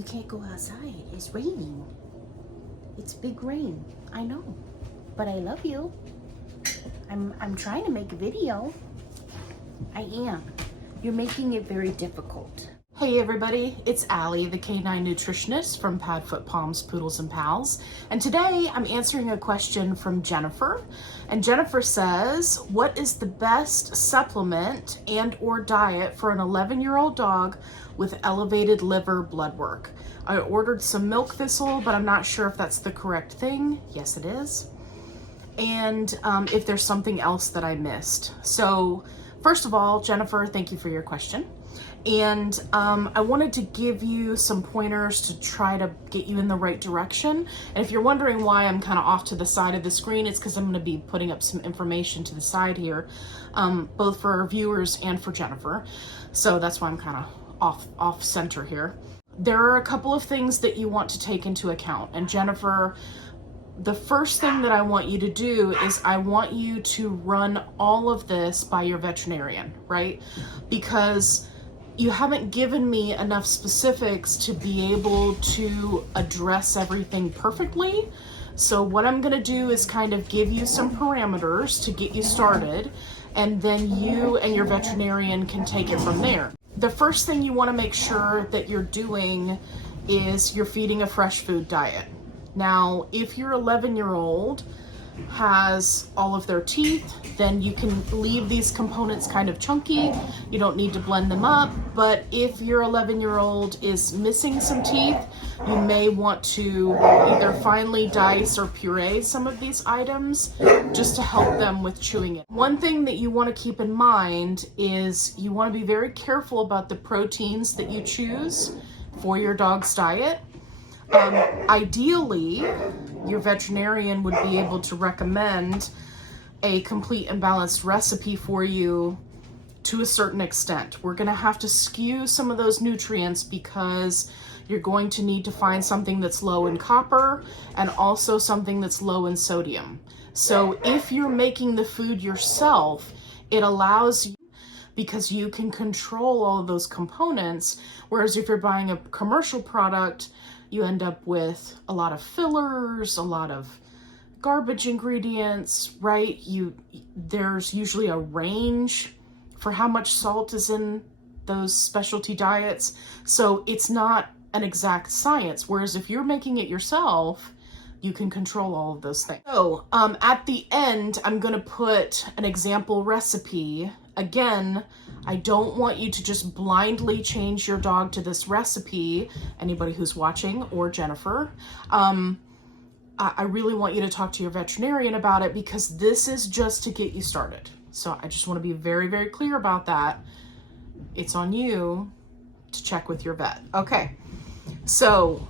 You can't go outside. It's raining. It's big rain. I know. But I love you. I'm trying to make a video. I am. You're making it very difficult. Hey everybody, it's Allie, the Canine Nutritionist from PadfootPoodles, and Pals. And today I'm answering a question from Jennifer. And Jennifer says, what is the best supplement and or diet for an 11-year-old dog with elevated liver blood work? I ordered some milk thistle, but I'm not sure if that's the correct thing. Yes, it is. And if there's something else that I missed. So first of all, Jennifer, thank you for your question. And I wanted to give you some pointers to try to get you in the right direction. And if you're wondering why I'm kind of off to the side of the screen, it's because I'm going to be putting up some information to the side here, both for our viewers and for Jennifer. So that's why I'm kind of off center here. There are a couple of things that you want to take into account. And Jennifer, the first thing that I want you to do is I want you to run all of this by your veterinarian, right? Because you haven't given me enough specifics to be able to address everything perfectly. So what I'm going to do is kind of give you some parameters to get you started, and then you and your veterinarian can take it from there. The first thing you want to make sure that you're doing is you're feeding a fresh food diet. Now, if your 11-year-old has all of their teeth, then you can leave these components kind of chunky. You don't need to blend them up. But if your 11-year-old is missing some teeth, you may want to either finely dice or puree some of these items just to help them with chewing it. One thing that you want to keep in mind is you want to be very careful about the proteins that you choose for your dog's diet. Ideally, your veterinarian would be able to recommend a complete and balanced recipe for you to a certain extent. We're going to have to skew some of those nutrients because you're going to need to find something that's low in copper and also something that's low in sodium. So if you're making the food yourself, it allows you, because you can control all of those components, whereas if you're buying a commercial product, you end up with a lot of fillers, a lot of garbage ingredients, right? There's usually a range for how much salt is in those specialty diets. So it's not an exact science. Whereas if you're making it yourself, you can control all of those things. So at the end, I'm going to put an example recipe. Again, I don't want you to just blindly change your dog to this recipe, anybody who's watching, or Jennifer. I really want you to talk to your veterinarian about it because this is just to get you started. So I just want to be very, very clear about that. It's on you to check with your vet. Okay, so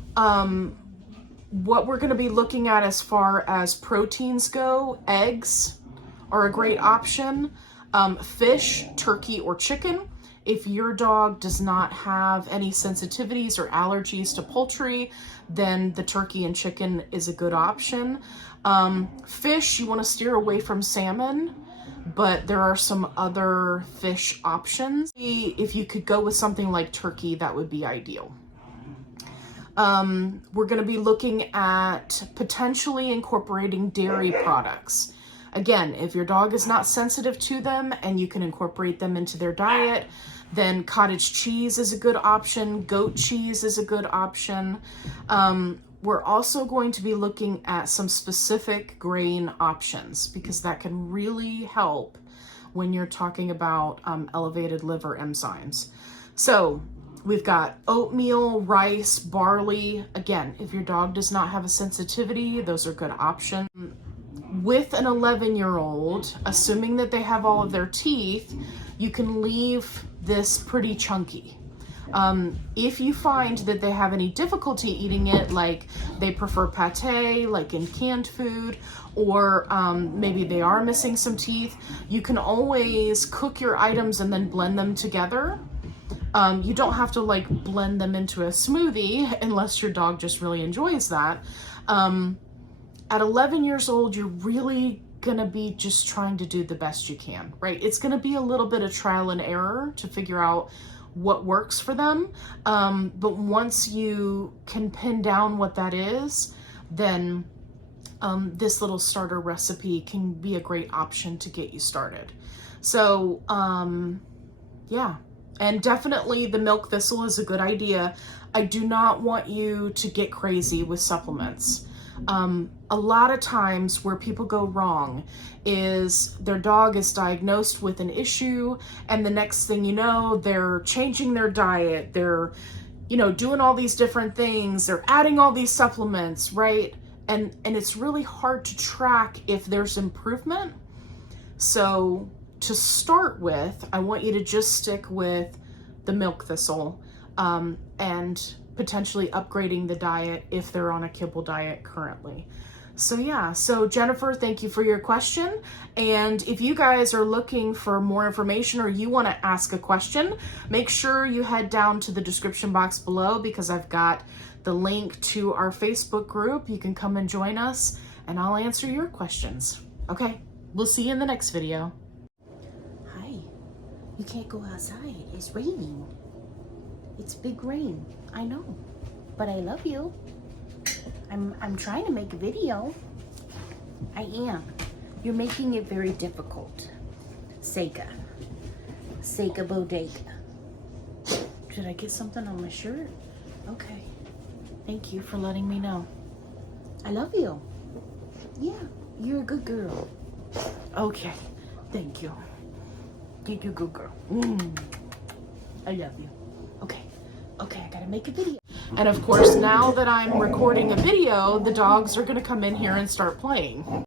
what we're going to be looking at as far as proteins go, eggs are a great option. Fish, turkey, or chicken. If your dog does not have any sensitivities or allergies to poultry, then the turkey and chicken is a good option. Fish, you want to steer away from salmon, but there are some other fish options. If you could go with something like turkey, that would be ideal. We're going to be looking at potentially incorporating dairy products. Again, if your dog is not sensitive to them and you can incorporate them into their diet, then cottage cheese is a good option. Goat cheese is a good option. We're also going to be looking at some specific grain options because that can really help when you're talking about elevated liver enzymes. So we've got oatmeal, rice, barley. Again, if your dog does not have a sensitivity, those are good options. With an 11-year-old, assuming that they have all of their teeth, you can leave this pretty chunky. If you find that they have any difficulty eating it, like they prefer pate, like in canned food, or maybe they are missing some teeth, you can always cook your items and then blend them together. You don't have to like blend them into a smoothie unless your dog just really enjoys that. At 11 years old, you're really gonna be just trying to do the best you can, right? It's gonna be a little bit of trial and error to figure out what works for them. But once you can pin down what that is, then this little starter recipe can be a great option to get you started. So yeah, and definitely the milk thistle is a good idea. I do not want you to get crazy with supplements. A lot of times where people go wrong is their dog is diagnosed with an issue, and the next thing you know, they're changing their diet, they're, you know, doing all these different things, they're adding all these supplements, right? And it's really hard to track if there's improvement. So to start with, I want you to just stick with the milk thistle, and potentially upgrading the diet if they're on a kibble diet currently. So yeah, so Jennifer, thank you for your question. And if you guys are looking for more information or you want to ask a question, make sure you head down to the description box below, because I've got the link to our Facebook group. You can come and join us and I'll answer your questions. Okay, we'll see you in the next video. Hi, you can't go outside. It's raining. It's big rain. I know, but I love you. I'm trying to make a video. I am. You're making it very difficult. Seika Bodega. Should I get something on my shirt? Okay. Thank you for letting me know. I love you. Yeah, you're a good girl. Okay. Thank you. You're a good girl. I love you. Okay. Okay, I gotta make a video. And of course, now that I'm recording a video, the dogs are gonna come in here and start playing.